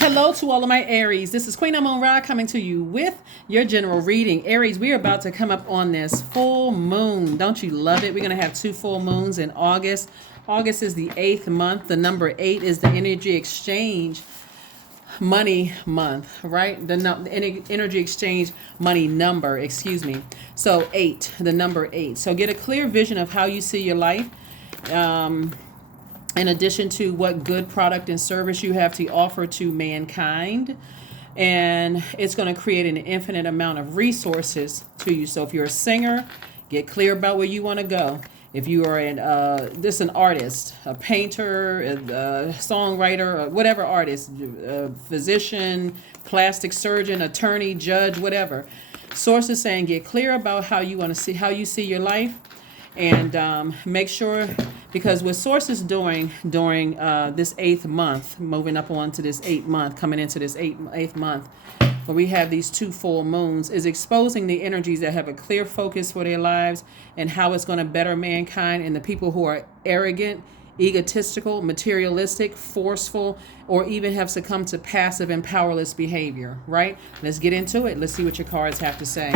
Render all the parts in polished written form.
Hello to all of my Aries. This is Queen Amun Ra coming to you with your general reading. Aries, we are about to come up on this full moon. Don't you love it? We're going to have 2 full moons in August. August is the 8th month. The number 8 is the energy exchange money month, right? The energy exchange money number, excuse me. So 8, the number 8. So get a clear vision of how you see your life. In addition to what good product and service you have to offer to mankind. And it's going to create an infinite amount of resources to you. So if you're a singer, get clear about where you want to go. If you are an artist, a painter, a songwriter, or whatever artist, a physician, plastic surgeon, attorney, judge, whatever. Source is saying get clear about how you see your life. And make sure, because what Source is doing during this 8th month, moving up on to this 8th month, coming into this eighth month, where we have these 2 full moons, is exposing the energies that have a clear focus for their lives and how it's going to better mankind, and the people who are arrogant, egotistical, materialistic, forceful, or even have succumbed to passive and powerless behavior, right? Let's get into it. Let's see what your cards have to say.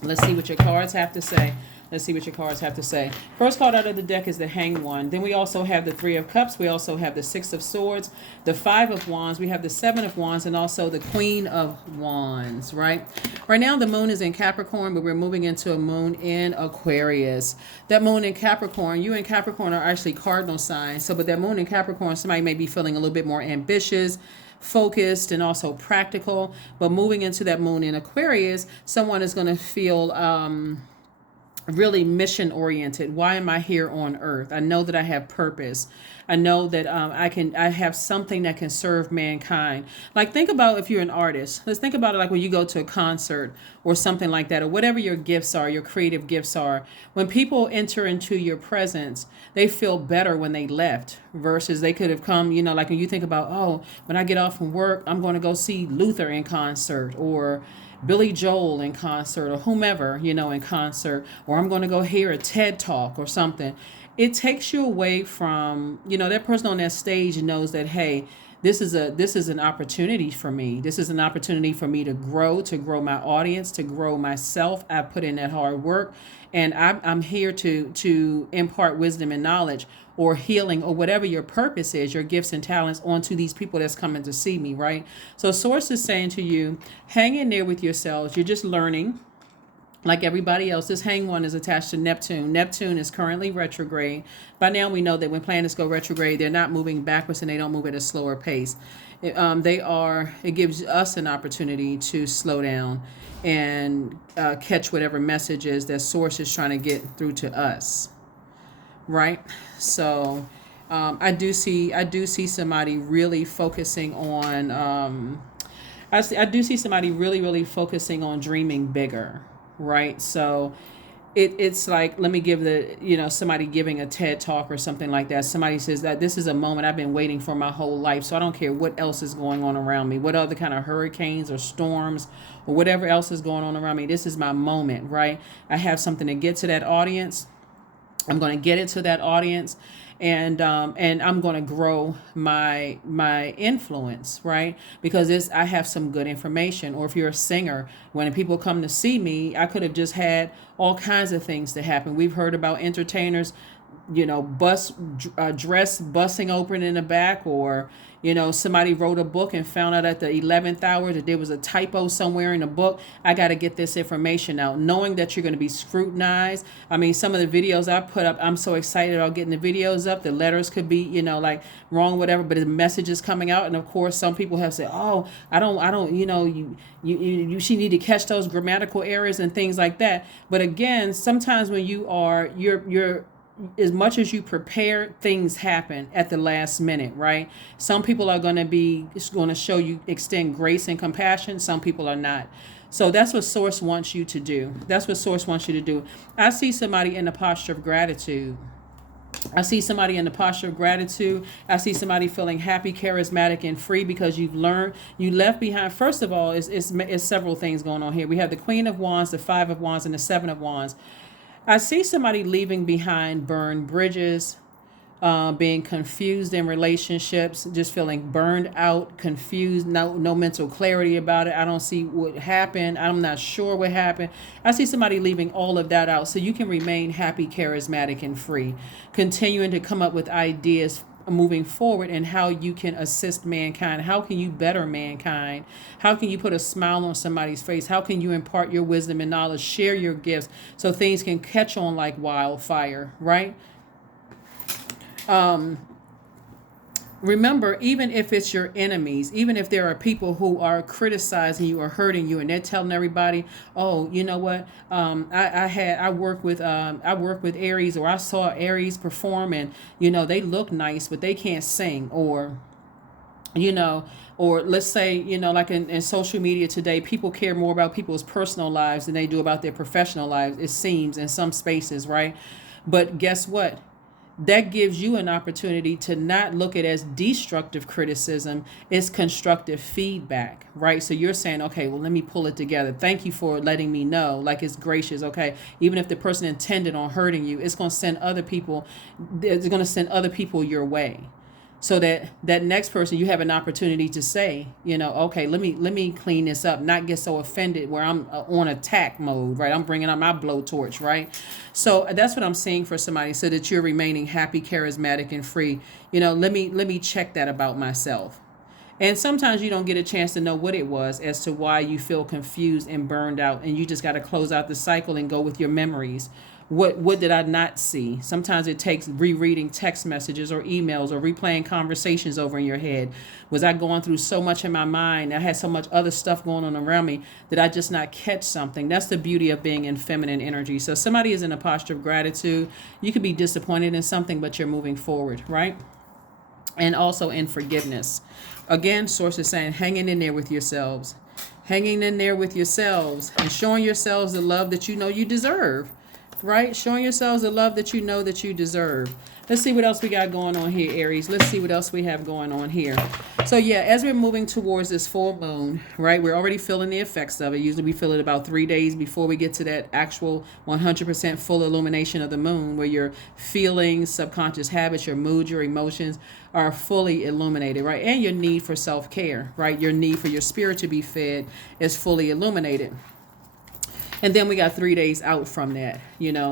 Let's see what your cards have to say. Let's see what your cards have to say. First card out of the deck is the Hanged One. Then we also have the 3 of Cups. We also have the 6 of Swords, the 5 of Wands. We have the 7 of Wands, and also the Queen of Wands, right? Right now the moon is in Capricorn, but we're moving into a moon in Aquarius. That moon in Capricorn, you and Capricorn are actually cardinal signs. But that moon in Capricorn, somebody may be feeling a little bit more ambitious, focused, and also practical. But moving into that moon in Aquarius, someone is going to feel really mission oriented. Why am I here on earth? I know that I have purpose. I know that I have something that can serve mankind. Like, think about if you're an artist. Let's think about it like when you go to a concert or something like that, or whatever your gifts are, your creative gifts are. When people enter into your presence, they feel better when they left versus they could have come, like when you think about, oh, when I get off from work, I'm going to go see Luther in concert, or Billy Joel in concert, or whomever, in concert, or I'm going to go hear a TED talk or something. It takes you away from, that person on that stage knows that, hey, this is an opportunity for me. This is an opportunity for me to grow my audience, to grow myself. I put in that hard work, and I'm here to impart wisdom and knowledge, or healing, or whatever your purpose is, your gifts and talents, onto these people that's coming to see me, right? So Source is saying to you, hang in there with yourselves. You're just learning like everybody else. This Hanged One is attached to Neptune. Neptune is currently retrograde. By now we know that when planets go retrograde, they're not moving backwards, and they don't move at a slower pace. It gives us an opportunity to slow down and catch whatever messages that Source is trying to get through to us, right? So I do see somebody really focusing on I do see somebody really focusing on dreaming bigger, right? So it's like, let me give somebody giving a TED talk or something like that. Somebody says that this is a moment I've been waiting for my whole life, so I don't care what else is going on around me, what other kind of hurricanes or storms or whatever else is going on around me. This is my moment, right? I have something to get to that audience. I'm going to get it to that audience, and I'm going to grow my influence, right? Because I have some good information. Or if you're a singer, when people come to see me, I could have just had all kinds of things to happen. We've heard about entertainers, dress busting open in the back, or somebody wrote a book and found out at the 11th hour that there was a typo somewhere in the book. I got to get this information out, knowing that you're going to be scrutinized. I mean, some of the videos I put up, I'm so excited about getting the videos up. The letters could be, like wrong, whatever, but the message is coming out. And of course, some people have said, oh, I don't, she need to catch those grammatical errors and things like that. But again, sometimes when you're as much as you prepare, things happen at the last minute, right? Some people are going to show you, extend grace and compassion. Some people are not. So that's what Source wants you to do. I see somebody in the posture of gratitude. I see somebody feeling happy, charismatic, and free, because you left behind. First of all, it's several things going on here. We have the Queen of Wands, the 5 of Wands, and the 7 of Wands. I see somebody leaving behind burned bridges, being confused in relationships, just feeling burned out, confused, no mental clarity about it. I don't see what happened. I'm not sure what happened. I see somebody leaving all of that out so you can remain happy, charismatic, and free, continuing to come up with ideas moving forward and how you can assist mankind. How can you better mankind? How can you put a smile on somebody's face? How can you impart your wisdom and knowledge, share your gifts so things can catch on like wildfire, right? Remember, even if it's your enemies, even if there are people who are criticizing you or hurting you, and they're telling everybody, "Oh, you know what? I work with Aries, or I saw Aries perform, and they look nice, but they can't sing," or or let's say, like in social media today, people care more about people's personal lives than they do about their professional lives. It seems in some spaces, right? But guess what? That gives you an opportunity to not look at it as destructive criticism. It's constructive feedback, right? So you're saying, okay, well, let me pull it together. Thank you for letting me know. Like, it's gracious. Okay. Even if the person intended on hurting you, it's going to send other people your way. So that next person, you have an opportunity to say, okay, let me clean this up, not get so offended where I'm on attack mode, right? I'm bringing up my blowtorch, right? So that's what I'm saying for somebody, so that you're remaining happy, charismatic, and free. Let me check that about myself. And sometimes you don't get a chance to know what it was as to why you feel confused and burned out, and you just got to close out the cycle and go with your memories. What did I not see? Sometimes it takes rereading text messages or emails or replaying conversations over in your head. Was I going through so much in my mind? I had so much other stuff going on around me that I just not catch something. That's the beauty of being in feminine energy. So somebody is in a posture of gratitude. You could be disappointed in something, but you're moving forward, right? And also in forgiveness. Again, source is saying, hanging in there with yourselves. Hanging in there with yourselves and showing yourselves the love that you know you deserve. Right? Showing yourselves the love that you know that you deserve. Let's see what else we got going on here, Aries. Let's see what else we have going on here. So yeah, as we're moving towards this full moon, right, we're already feeling the effects of it. Usually we feel it about 3 days before we get to that actual 100% full illumination of the moon, where your feelings, subconscious habits, your mood, your emotions are fully illuminated, right? And your need for self-care, right? Your need for your spirit to be fed is fully illuminated. And then we got 3 days out from that,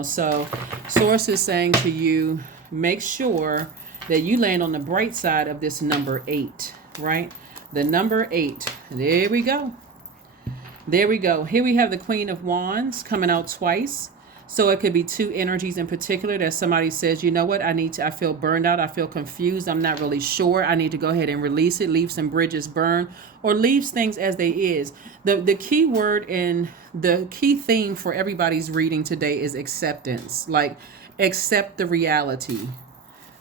So source is saying to you, make sure that you land on the bright side of this number 8, right? The number 8. There we go. There we go. Here we have the Queen of Wands coming out twice. So it could be two energies in particular that somebody says, you know what, I feel burned out. I feel confused. I'm not really sure. I need to go ahead and release it, leave some bridges burned, or leaves things as they is. The key word and the key theme for everybody's reading today is acceptance. Like, accept the reality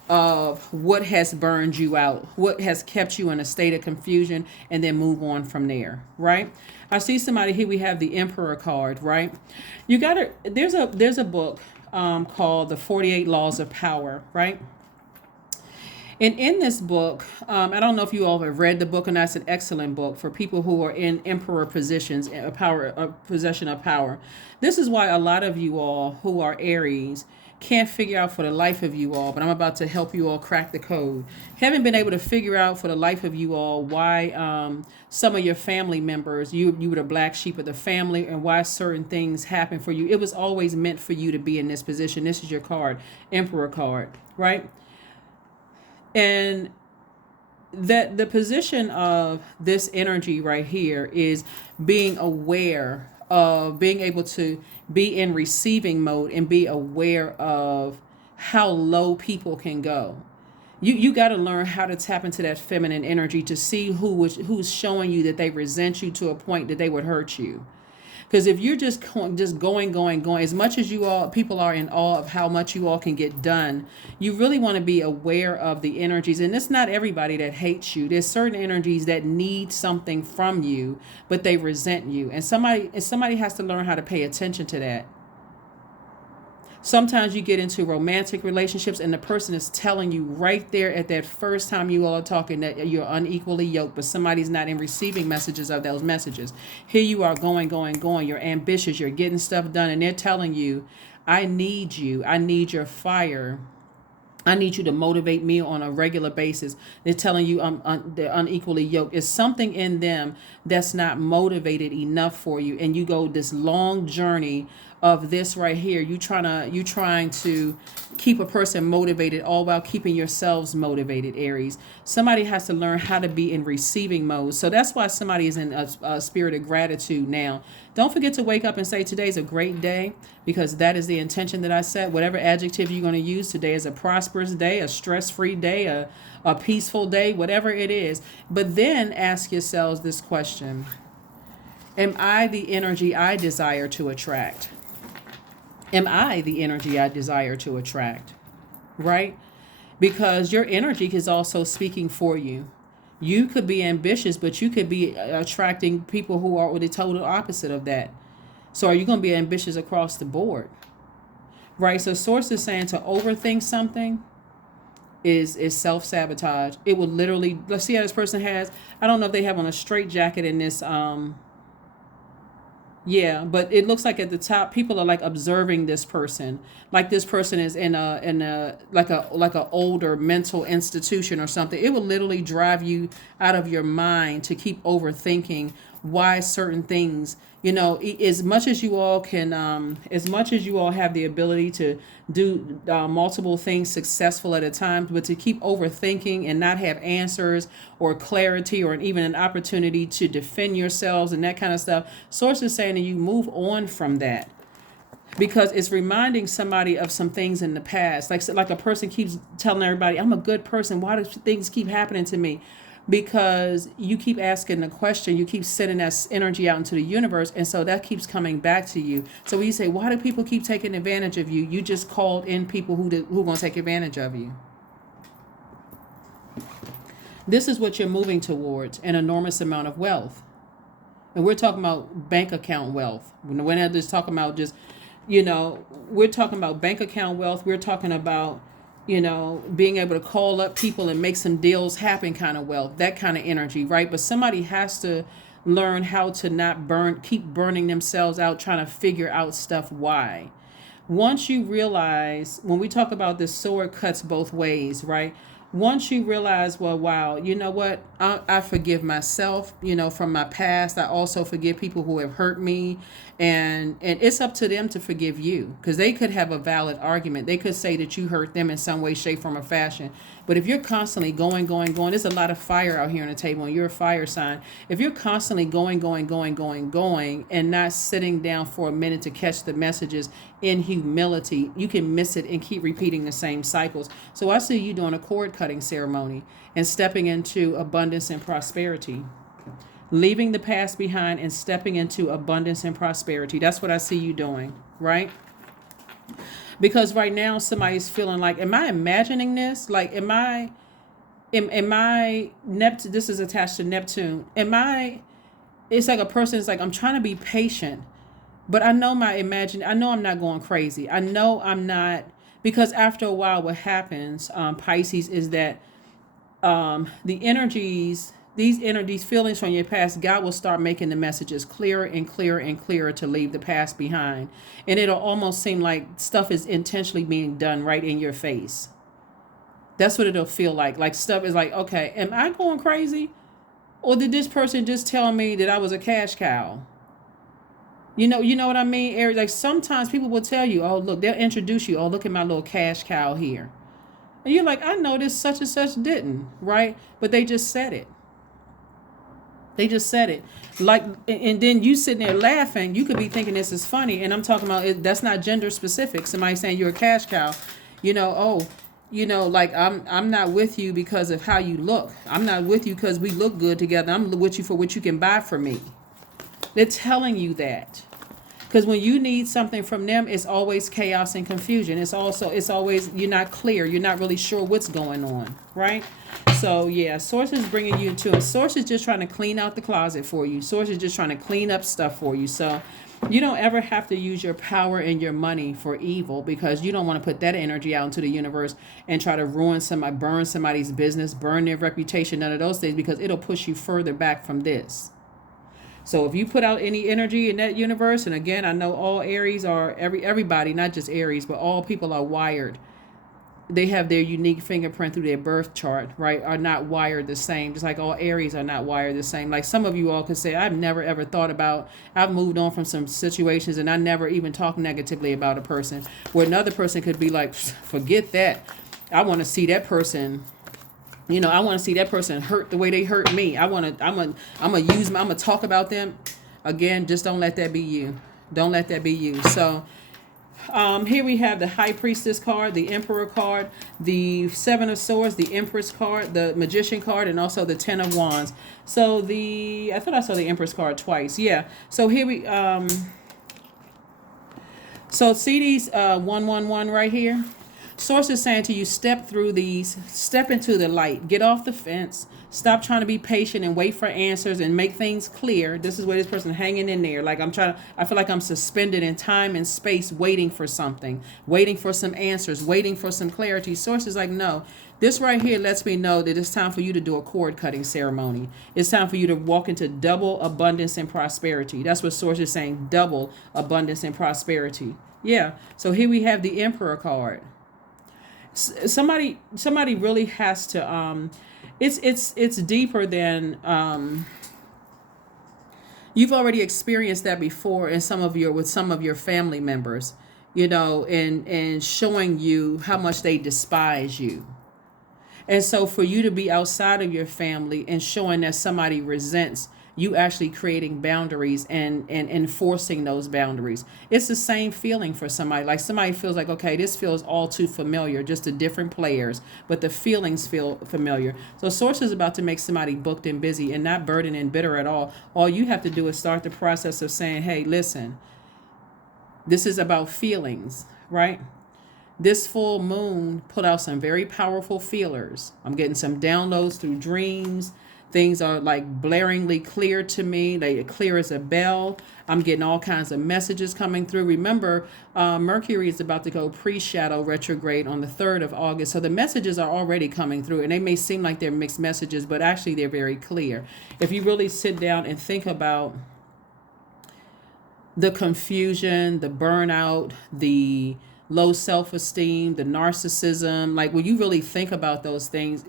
of what has burned you out, what has kept you in a state of confusion, and then move on from there, right? I see somebody here. We have the Emperor card, right? You got to, there's a book called The 48 Laws of Power, right? And in this book, I don't know if you all have read the book, and that's an excellent book for people who are in emperor positions, a possession of power. This is why a lot of you all who are Aries can't figure out for the life of you all, but I'm about to help you all crack the code. Haven't been able to figure out for the life of you all why some of your family members, you were the black sheep of the family, and why certain things happen for you. It was always meant for you to be in this position. This is your card, Emperor card, right? And that the position of this energy right here is being aware of being able to be in receiving mode and be aware of how low people can go. You got to learn how to tap into that feminine energy to see who's showing you that they resent you to a point that they would hurt you. Because if you're just going, as much as people are in awe of how much you all can get done, you really want to be aware of the energies. And it's not everybody that hates you. There's certain energies that need something from you, but they resent you. And somebody has to learn how to pay attention to that. Sometimes you get into romantic relationships and the person is telling you right there at that first time you all are talking that you're unequally yoked, but somebody's not in receiving messages of those messages. Here you are going. You're ambitious. You're getting stuff done. And they're telling you, I need you. I need your fire. I need you to motivate me on a regular basis. They're telling you they're unequally yoked. It's something in them that's not motivated enough for you, and you go this long journey of this right here. You trying to keep a person motivated, all while keeping yourselves motivated. Aries, somebody has to learn how to be in receiving mode. So that's why somebody is in a spirit of gratitude now. Don't forget to wake up and say today's a great day, because that is the intention that I set. Whatever adjective you're going to use, today is a prosperous day, a stress-free day, a peaceful day, whatever it is. But then ask yourselves this question: am I the energy I desire to attract? Am I the energy I desire to attract? Right? Because your energy is also speaking for you. You could be ambitious, but you could be attracting people who are the total opposite of that. So are you going to be ambitious across the board? Right? So source is saying to overthink something is self-sabotage. It will literally, let's see how this person has, I don't know if they have on a straight jacket in this yeah, but it looks like at the top people are like observing this person. Like this person is in a like a older mental institution or something. It will literally drive you out of your mind to keep overthinking why certain things, as much as you all can as much as you all have the ability to do multiple things successful at a time, but to keep overthinking and not have answers or clarity or even an opportunity to defend yourselves and that kind of stuff, source is saying that you move on from that, because it's reminding somebody of some things in the past. Like a person keeps telling everybody, I'm a good person, why do things keep happening to me? Because you keep asking the question, you keep sending that energy out into the universe, and so that keeps coming back to you. So when you say, why do people keep taking advantage of you? You just called in people who going to take advantage of you. This is what you're moving towards: an enormous amount of wealth. And we're talking about bank account wealth. We're not just talking about just, we're talking about bank account wealth. We're talking about, being able to call up people and make some deals happen kind of wealth, that kind of energy, right? But somebody has to learn how to not keep burning themselves out, trying to figure out stuff why. Once you realize, when we talk about this sword cuts both ways, right? Once you realize, well, wow, you know what? I forgive myself, from my past. I also forgive people who have hurt me. And it's up to them to forgive you, because they could have a valid argument. They could say that you hurt them in some way, shape, form, or fashion. But if you're constantly going, there's a lot of fire out here on the table, and you're a fire sign. If you're constantly going, and not sitting down for a minute to catch the messages in humility, you can miss it and keep repeating the same cycles. So I see you doing a cord cutting ceremony and stepping into abundance and prosperity. Leaving the past behind and stepping into abundance and prosperity. That's what I see you doing, right? Because right now somebody's feeling like, am I imagining this? Like, am I Neptune? This is attached to Neptune. It's like a person's like, I'm trying to be patient, but I know I know I'm not going crazy. I know I'm not, because after a while what happens, Pisces, is that the energies, these feelings from your past, God will start making the messages clearer and clearer and clearer to leave the past behind. And it'll almost seem like stuff is intentionally being done right in your face. That's what it'll feel like. Like stuff is like, okay, am I going crazy? Or did this person just tell me that I was a cash cow? You know what I mean, Aries? Like sometimes people will tell you, oh, look, they'll introduce you, oh, look at my little cash cow here. And you're like, I know this such and such didn't, right? But they just said it. Like, and then you sitting there laughing. You could be thinking this is funny, and I'm talking about that's not gender specific. Somebody saying you're a cash cow, like I'm not with you because of how you look. I'm not with you because we look good together. I'm with you for what you can buy for me. They're telling you that. Because when you need something from them, it's always chaos and confusion. It's always, you're not clear. You're not really sure what's going on, right? So, yeah, Source is bringing you to it. Source is just trying to clean out the closet for you. Source is just trying to clean up stuff for you. So you don't ever have to use your power and your money for evil, because you don't want to put that energy out into the universe and try to burn somebody's business, burn their reputation, none of those things, because it'll push you further back from this. So if you put out any energy in that universe, and again, I know all Aries are, everybody, not just Aries, but all people are wired they have their unique fingerprint through their birth chart, right, are not wired the same. Just like all Aries are not wired the same. Like some of you all could say, I've never ever thought about, I've moved on from some situations and I never even talk negatively about a person. Where another person could be like, forget that. I want to see that person, I want to see that person hurt the way they hurt me. I'm going to talk about them. Again, just don't let that be you. Don't let that be you. So, here we have the High Priestess card, the Emperor card, the Seven of Swords, the Empress card, the Magician card, and also the Ten of Wands. So I thought I saw the Empress card twice. Yeah. So here so see these 111 right here? Source is saying to you, step through these, step into the light, get off the fence, stop trying to be patient and wait for answers and make things clear. This is where this person hanging in there. Like I feel like I'm suspended in time and space waiting for something, waiting for some answers, waiting for some clarity. Source is like, no, this right here lets me know that it's time for you to do a cord cutting ceremony. It's time for you to walk into double abundance and prosperity. That's what Source is saying, double abundance and prosperity. Yeah. So here we have the Emperor card. Somebody really has to it's deeper than you've already experienced that before with some of your family members, and showing you how much they despise you. And so for you to be outside of your family and showing that somebody resents you, actually creating boundaries and enforcing those boundaries. It's the same feeling for somebody. Like somebody feels like, okay, this feels all too familiar, just the different players, but the feelings feel familiar. So Source is about to make somebody booked and busy and not burdened and bitter at all. All you have to do is start the process of saying, hey, listen, this is about feelings, right? This full moon put out some very powerful feelers. I'm getting some downloads through dreams. Things are like blaringly clear to me. They clear as a bell. I'm getting all kinds of messages coming through. Remember, Mercury is about to go pre-shadow retrograde on the 3rd of August. So the messages are already coming through, and they may seem like they're mixed messages, but actually they're very clear. If you really sit down and think about the confusion, the burnout, the low self-esteem, the narcissism, like when you really think about those things,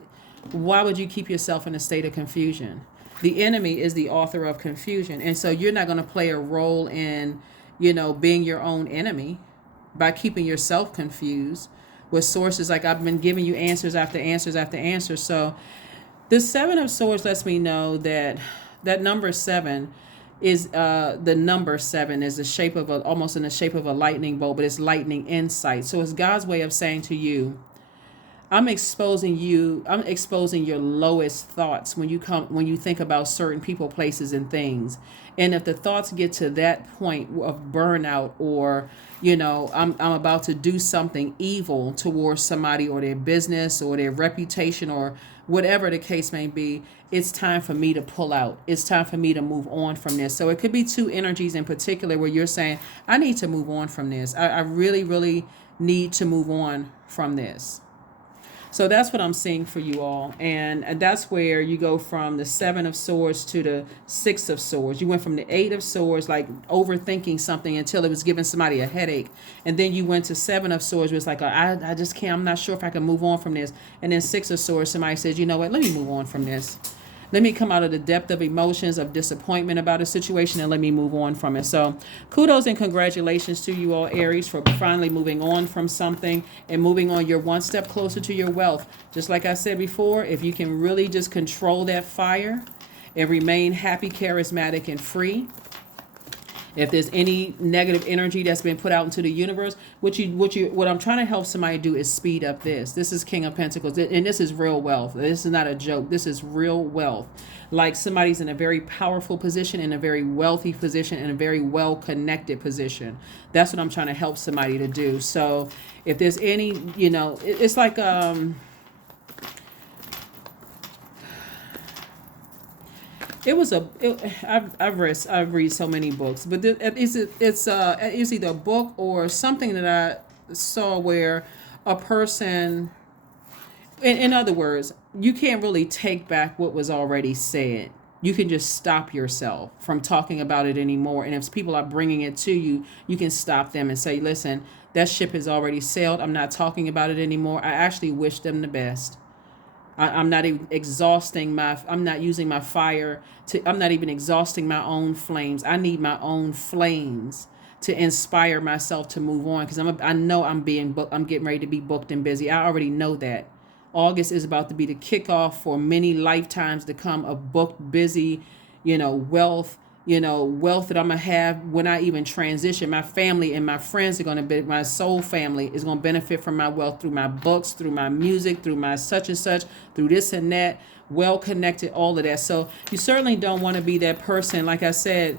why would you keep yourself in a state of confusion? The enemy is the author of confusion. And so you're not going to play a role in, being your own enemy by keeping yourself confused with sources. Like I've been giving you answers after answers after answers. So the Seven of Swords lets me know that number 7 is the number 7 is the shape of almost in the shape of a lightning bolt, but it's lightning insight. So it's God's way of saying to you, I'm exposing your lowest thoughts when you think about certain people, places, and things. And if the thoughts get to that point of burnout, or I'm about to do something evil towards somebody or their business or their reputation or whatever the case may be, it's time for me to pull out. It's time for me to move on from this. So it could be two energies in particular where you're saying, I need to move on from this. I really, really need to move on from this. So that's what I'm seeing for you all. And that's where you go from the 7 of Swords to the 6 of Swords. You went from the 8 of Swords, like overthinking something until it was giving somebody a headache. And then you went to 7 of Swords, where it's like, I just can't, I'm not sure if I can move on from this. And then 6 of Swords, somebody says, you know what, let me move on from this. Let me come out of the depth of emotions of disappointment about a situation and let me move on from it. So kudos and congratulations to you all, Aries, for finally moving on from something and moving on. You're one step closer to your wealth. Just like I said before, if you can really just control that fire and remain happy, charismatic, and free. If there's any negative energy that's been put out into the universe, what I'm trying to help somebody do is speed up this. This is King of Pentacles, and this is real wealth. This is not a joke. This is real wealth. Like somebody's in a very powerful position, in a very wealthy position, in a very well-connected position. That's what I'm trying to help somebody to do. So if there's any, it's like I've read so many books, but it's either a book or something that I saw where a person, in other words, you can't really take back what was already said. you can just stop yourself from talking about it anymore. And if people are bringing it to you, you can stop them and say, listen, that ship has already sailed. I'm not talking about it anymore. I actually wish them the best. I'm not even exhausting I'm not using my fire I'm not even exhausting my own flames. I need my own flames to inspire myself to move on, because I know I'm being booked. I'm getting ready to be booked and busy. I already know that. August is about to be the kickoff for many lifetimes to come of booked, busy, wealth, wealth that I'm going to have when I even transition. My family and my friends are going to be, my soul family is going to benefit from my wealth through my books, through my music, through my such and such, through this and that, well connected, all of that. So you certainly don't want to be that person, like I said,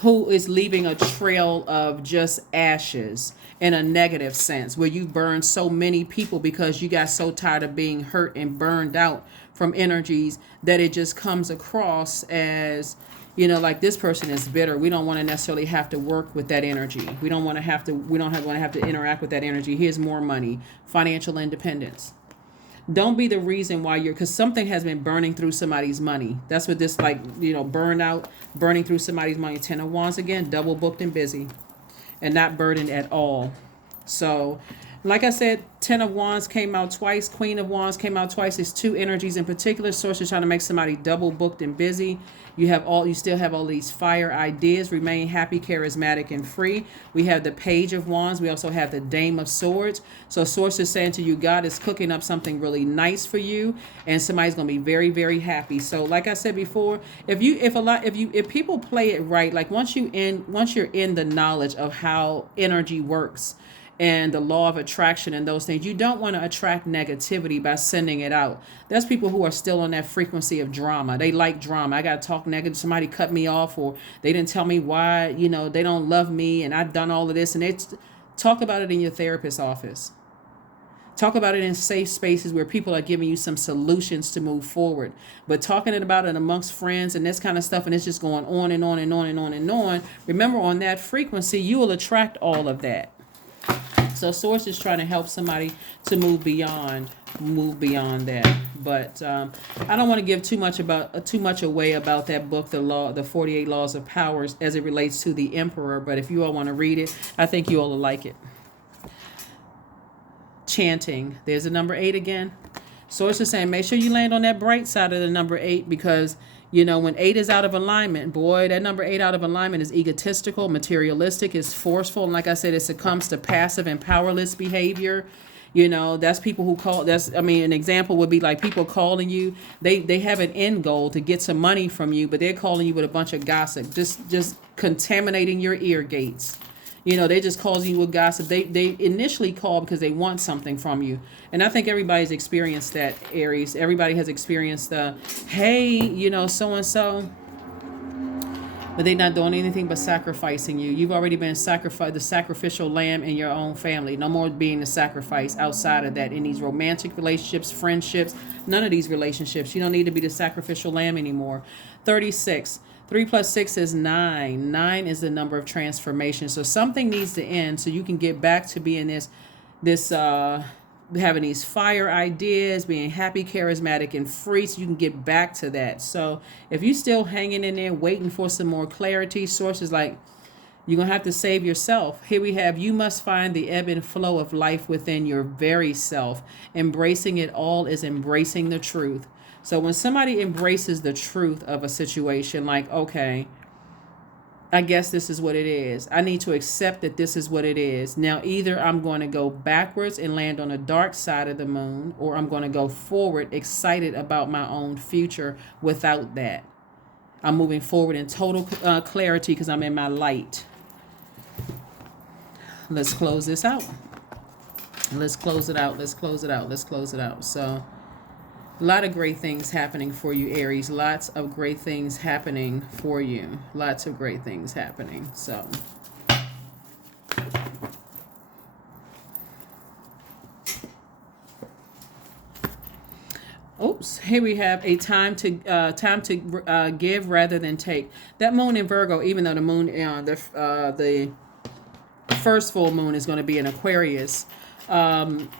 who is leaving a trail of just ashes in a negative sense, where you burned so many people because you got so tired of being hurt and burned out from energies that it just comes across as, like this person is bitter. We don't want to necessarily have to work with that energy. We don't want to have to, want to have to interact with that energy. Here's more money, financial independence. Don't be the reason why because something has been burning through somebody's money. That's what this, burnout, burning through somebody's money. 10 of Wands again, double booked and busy and not burdened at all. So, like I said, 10 of Wands came out twice. Queen of Wands came out twice. It's two energies in particular. Source is trying to make somebody double booked and busy. You still have all these fire ideas. Remain happy, charismatic, and free. We have the Page of Wands. We also have the Dame of Swords. So Source is saying to you, God is cooking up something really nice for you, and somebody's gonna be very, very happy. So, like I said before, if people play it right, like once you're in the knowledge of how energy works and the law of attraction and those things, you don't want to attract negativity by sending it out. There's people who are still on that frequency of drama. They like drama. I got to talk negative. Somebody cut me off, or they didn't tell me why, they don't love me, and I've done all of this. And talk about it in your therapist's office. Talk about it in safe spaces where people are giving you some solutions to move forward. But talking about it amongst friends and this kind of stuff, and it's just going on and on and on and on and on. Remember, on that frequency, you will attract all of that. So Source is trying to help somebody to move beyond that. But I don't want to give too much away about that book, the 48 Laws of Powers, as it relates to the Emperor. But if you all want to read it, I think you all will like it. Chanting. There's the number 8 again. Source is saying, make sure you land on that bright side of the number 8, because when 8 is out of alignment, boy, that number 8 out of alignment is egotistical, materialistic, is forceful. And like I said, it succumbs to passive and powerless behavior. That's people who an example would be like people calling you. They have an end goal to get some money from you, but they're calling you with a bunch of gossip, just contaminating your ear gates. They just call you with gossip. They initially call because they want something from you. And I think everybody's experienced that, Aries. Everybody has experienced hey, so-and-so. But they're not doing anything but sacrificing you. You've already been the sacrificial lamb in your own family. No more being the sacrifice outside of that in these romantic relationships, friendships, none of these relationships. You don't need to be the sacrificial lamb anymore. 36. 3 plus 6 is 9. 9 is the number of transformation. So something needs to end so you can get back to being having these fire ideas, being happy, charismatic, and free, so you can get back to that. So if you're still hanging in there waiting for some more clarity, Sources like, you're going to have to save yourself. Here we have, you must find the ebb and flow of life within your very self. Embracing it all is embracing the truth. So when somebody embraces the truth of a situation, like, okay, I guess this is what it is. I need to accept that this is what it is. Now, either I'm going to go backwards and land on the dark side of the moon, or I'm going to go forward, excited about my own future without that. I'm moving forward in total clarity because I'm in my light. Let's close this out. Let's close it out. So, a lot of great things happening for you, Aries. Lots of great things happening for you. So, oops. Here we have a time to give rather than take. That moon in Virgo, even though the moon, the first full moon is going to be in Aquarius.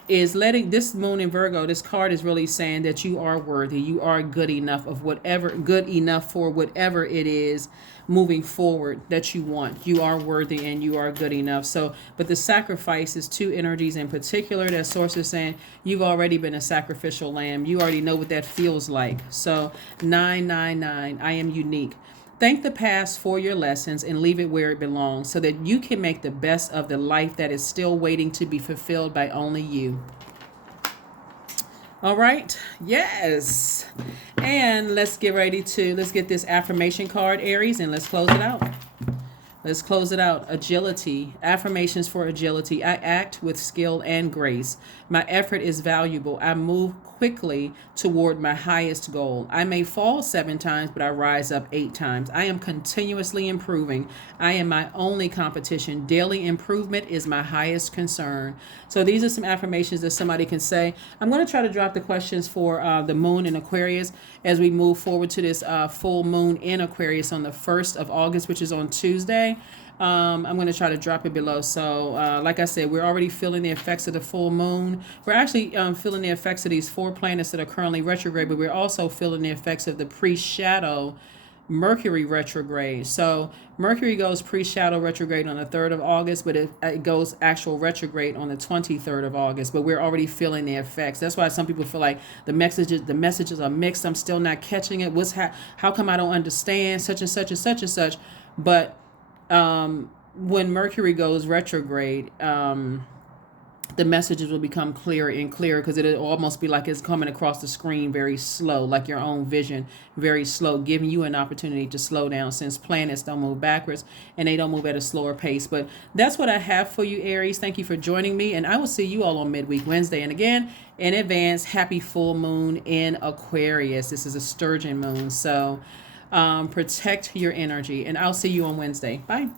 is letting this moon in Virgo, this card is really saying that you are worthy. You are good enough of whatever, good enough for whatever it is moving forward that you want. You are worthy and you are good enough. So, but the sacrifice is two energies in particular that source is saying you've already been a sacrificial lamb. You already know what that feels like. So 999, I am unique. Thank the past for your lessons and leave it where it belongs so that you can make the best of the life that is still waiting to be fulfilled by only you. All right. Yes. And let's get this affirmation card, Aries, and let's close it out. Let's close it out. Agility. Affirmations for agility. I act with skill and grace. My effort is valuable. I move quickly toward my highest goal. I may fall 7 times, but I rise up 8 times. I am continuously improving. I am my only competition. Daily improvement is my highest concern. So these are some affirmations that somebody can say. I'm going to try to drop the questions for the moon in Aquarius as we move forward to this full moon in Aquarius on the 1st of August, which is on Tuesday. I'm going to try to drop it below. So like I said, we're already feeling the effects of the full moon. We're actually feeling the effects of these 4 planets that are currently retrograde, but we're also feeling the effects of the pre-shadow Mercury retrograde. So Mercury goes pre-shadow retrograde on the 3rd of August, but it goes actual retrograde on the 23rd of August. But we're already feeling the effects. That's why some people feel like the messages are mixed. I'm still not catching it. How come I don't understand such and such and such and such? But when Mercury goes retrograde, the messages will become clearer and clearer because it'll almost be like it's coming across the screen very slow, like your own vision, very slow, giving you an opportunity to slow down since planets don't move backwards and they don't move at a slower pace. But that's what I have for you, Aries. Thank you for joining me, and I will see you all on Midweek Wednesday. And again, in advance, happy full moon in Aquarius. This is a sturgeon moon, so protect your energy, and I'll see you on Wednesday. Bye.